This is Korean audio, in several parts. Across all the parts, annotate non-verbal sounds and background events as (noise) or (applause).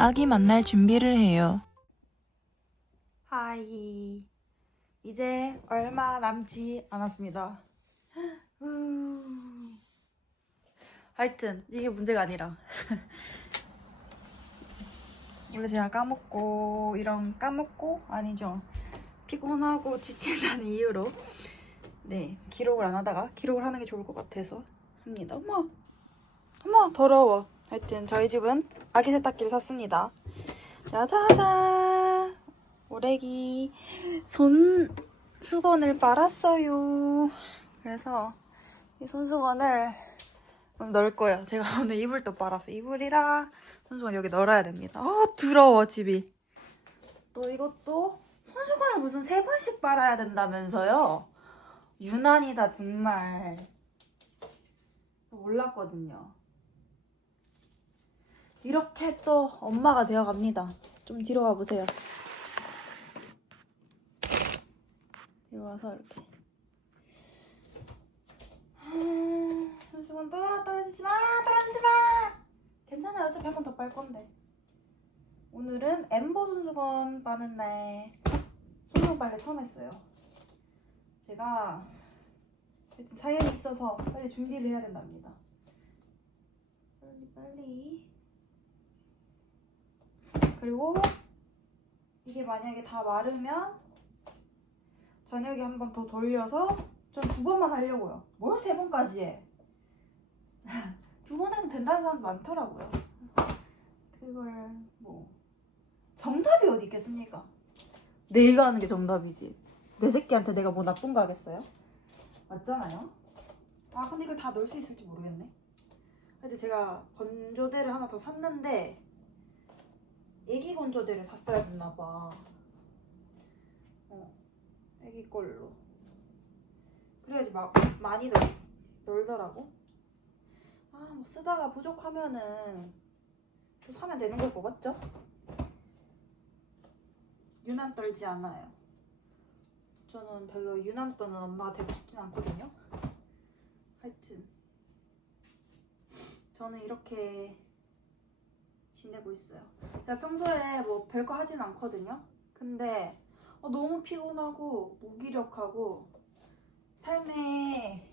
아기 만날 준비를 해요. 하이. 이제 얼마 남지 않았습니다. 후. 하여튼 이게 문제가 아니라 (laughs) 원래 제가 까먹고 이런 까먹고 아니죠 피곤하고 지친다는 이유로 네 기록을 안 하다가 기록을 하는 게 좋을 것 같아서 합니다. 어머 어머 더러워. 하여튼 저희 집은 아기 세탁기를 샀습니다. 짜자잔 오래기 손 수건을 빨았어요. 그래서 이 손수건을 넣을 거예요. 제가 (laughs) 오늘 이불도 빨아서 이불이랑 손수건 여기 널어야 됩니다. 아 더러워 집이. 또 이것도 손수건을 무슨 세 번씩 빨아야 된다면서요? 유난이다 정말. 몰랐거든요. 이렇게 또 엄마가 되어 갑니다. 좀 뒤로 가보세요. 뒤로 와서 이렇게. 손수건 또 떨어지지 마! 떨어지지 마! 괜찮아요. 어차피 한 번 더 빨 건데. 오늘은 엠버 손수건 빠는 날 손수건 빨래 처음 했어요. 제가 사연이 있어서 빨리 준비를 해야 된답니다. 빨리 빨리. 그리고 이게 만약에 다 마르면 저녁에 한 번 더 돌려서 전 두 번만 하려고요. 뭘 세 번까지 해? (laughs) 두 번 해도 된다는 사람 많더라고요. 그걸 뭐 정답이 어디 있겠습니까? 내가 하는 게 정답이지. 내 새끼한테 내가 뭐 나쁜 거 하겠어요? 맞잖아요. 아 근데 이걸 다 넣을 수 있을지 모르겠네. 근데 제가 건조대를 하나 더 샀는데 애기 건조대를 샀어야 됐나 봐. 어, 애기 걸로. 그래야지 막 많이 널, 널더라고. 아, 뭐 쓰다가 부족하면은 또 사면 되는 거고 맞죠? 유난 떨지 않아요. 저는 별로 유난 떠는 엄마가 되고 싶진 않거든요. 하여튼 저는 이렇게 지내고 있어요. 제가 평소에 뭐 별거 하진 않거든요. 근데 어, 너무 피곤하고 무기력하고 삶에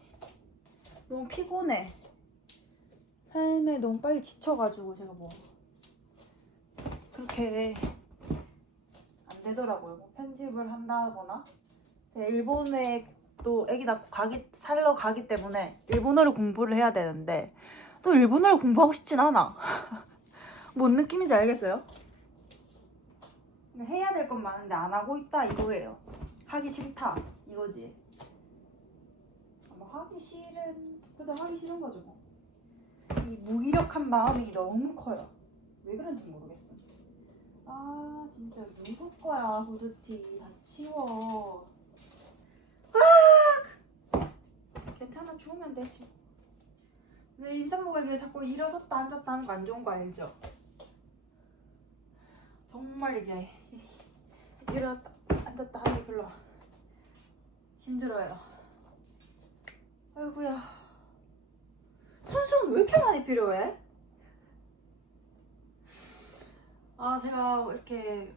너무 피곤해. 삶에 너무 빨리 지쳐가지고 제가 뭐 그렇게 안 되더라고요. 뭐 편집을 한다거나 제가 일본에 또 애기 낳고 가기 살러 가기 때문에 일본어를 공부를 해야 되는데 또 일본어를 공부하고 싶진 않아. (laughs) 뭔 느낌인지 알겠어요? 해야 될 건 많은데 안 하고 있다 이거예요. 하기 싫다 이거지. 뭐 하기 싫은 그저 하기 싫은 거죠 뭐. 이 무기력한 마음이 너무 커요. 왜 그런지 모르겠어. 아 진짜 누구 거야 후드티 다 치워. 아! 괜찮아 죽으면 되지. 근데 임산부가 이게 자꾸 일어섰다 앉았다 하는 거 안 좋은 거 알죠? 정말 이게 일어났다 앉았다 하는 게 별로 힘들어요. 아이고야. 손수건 왜 이렇게 많이 필요해? 아 제가 이렇게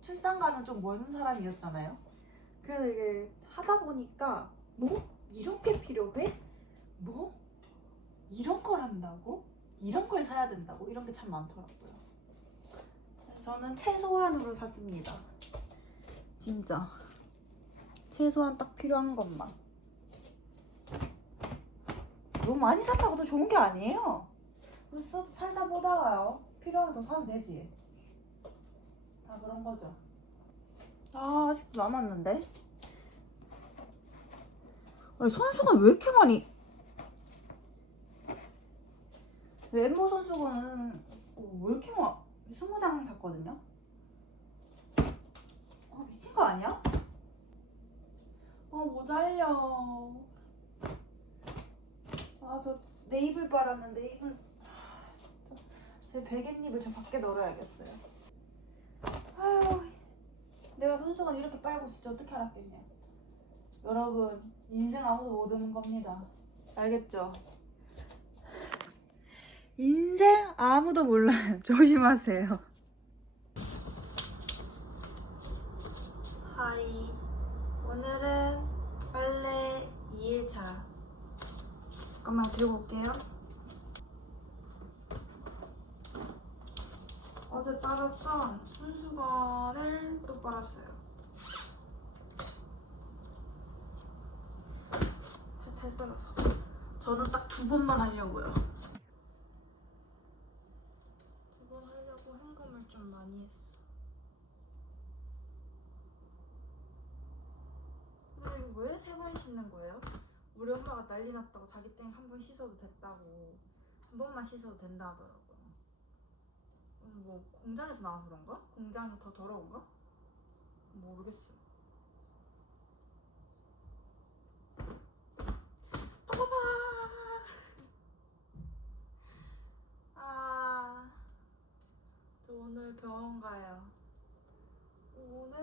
출산과는 좀 먼 사람이었잖아요. 그래서 이게 하다 보니까 뭐 이런 게 필요해? 뭐 이런 걸 한다고? 이런 걸 사야 된다고? 이런 게 참 많더라고요. 저는 최소한으로 샀습니다. 진짜 최소한 딱 필요한 것만. 너무 많이 샀다고 도 좋은 게 아니에요. 그래서 살다 보다가요. 필요하면 더 사면 되지. 다 그런 거죠. 아, 아직도 남았는데. 아니, 손수건 왜 이렇게 많이. 손수건은 어, 왜 이렇게 막 스무 장 샀거든요. 아, 미친 거 아니야? 아, 모자려. 아, 저 네이블 빨았는데 이불 아, 진짜 제 베갯잎을 저 밖에 널어야겠어요. 아유, 내가 손수건 이렇게 빨고 진짜 어떻게 알았겠냐. 여러분, 인생 아무도 모르는 겁니다. 알겠죠? 인생 아무도 몰라요. (laughs) 조심하세요. 하이. 오늘은 빨래 2일차. 잠깐만 들고 올게요. 어제 빨았던 손수건을 또 빨았어요. 탈탈 떨어서. 저는 딱 두 번만 하려고요. 두 번 하려고 현금을 좀 많이 했어. 근데 이거 왜 세 번 씻는 거예요? 엄마가 난리 났다고 자기 땡 한 번 씻어도 됐다고 한 번만 씻어도 된다 하더라고요. 음, 뭐 공장에서 나와서 그런가? 공장이 더 더러운가? 모르겠어. 봐봐. 아, 저 오늘 병원 가요. 오늘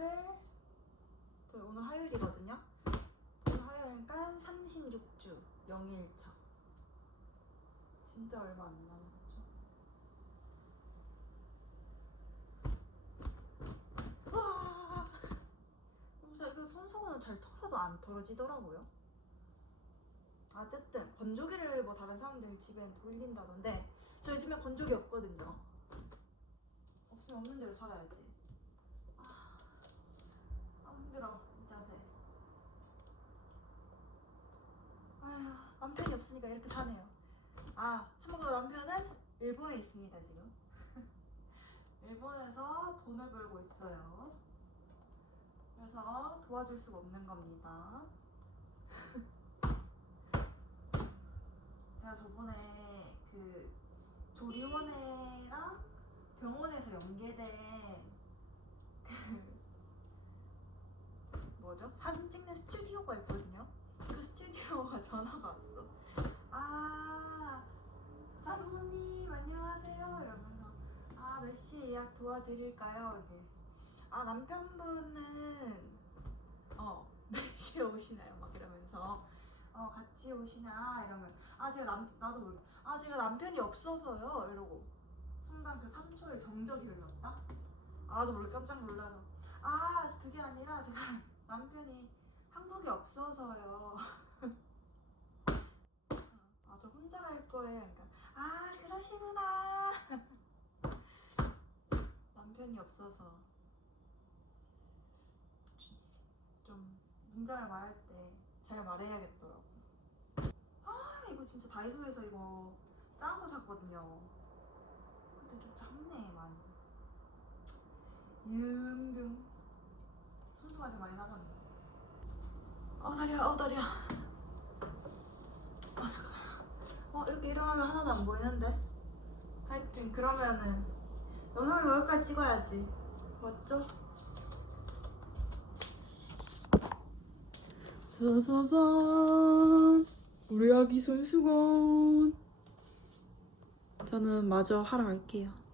저 오늘 화요일이거든요. 화요일이니까 36주 0일차. 진짜 얼마 안 남았죠. 이거 손수건을 잘 털어도 안 털어지더라고요. 어쨌든 건조기를 뭐 다른 사람들 집에 돌린다던데 저희 집에 건조기 없거든요. 없으면 없는 대로 살아야지. 아, 아 힘들어 이 자세. 아휴 남편이 없으니까 이렇게 사네요. 아 참고로 남편은 일본에 있습니다 지금. (laughs) 일본에서 돈을 벌고 있어요. 그래서 도와줄 수가 없는 겁니다. (laughs) 제가 저번에 그 조리원회랑 병원에서 연계된 그 뭐죠? 사진 찍는 스튜디오가 있거든요. 그 스튜디오가 전화가 왔어. 아, 사모님 안녕하세요. 이러면서 아, 몇 시 예약 도와드릴까요? 이게 아, 남편분은 어, (laughs) 몇 시에 오시나요? 막 이러면서 어, 같이 오시나 이러면 아, 제가 남 나도 몰라. 아, 제가 남편이 없어서요. 이러고 순간 그 3초의 정적이 흘렀다. 아, 나도 모르게 깜짝 놀라서 아, 그게 아니라 제가 (laughs) 남편이 한국에 없어서요. (laughs) 아, 갈 거예요. 그러니까 아, 그러시구나. (laughs) 남편이 없어서 좀 문장을 말할 때 잘 말해야겠더라고. 아, 이거 진짜 다이소에서 이거 작은 거 샀거든요. 근데 좀 작네, 많이. 융융. 손수가 좀 많이 나갔네. 어, 다리야, 어, 다리야. 아, 잠깐만. 어, 이렇게 일어나면 하나도 안 보이는데? 하여튼, 그러면은, 영상을 여기까지 찍어야지. 맞죠? 짜자잔. 우리 아기 손수건. 저는 마저 하러 갈게요.